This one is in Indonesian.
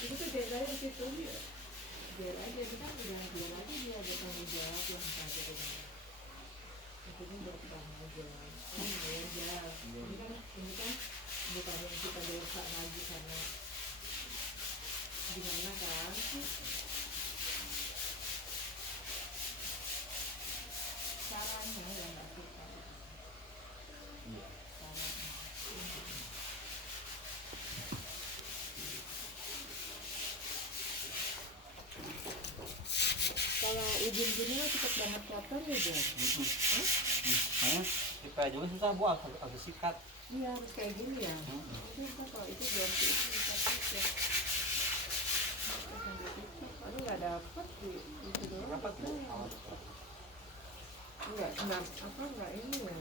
Itu tuh biar aja di situ. Biar aja kita bilang biar aja dia ada tanggung jawab yang satu dengan maksudnya buat kamu aja ya ini kan bukan yang kita dosa lagi karena gimana kan caranya yang nggak suka kalau ujung gini lo cepet banget kotor ya Jan? Supaya juga susah buang agak sikat. Iya harus kayak gini ya. Itu kan kalau itu ganti itu bisa sikat. Aduh nggak dapet di itu doang. Dapat tuh. Enggak ini ya.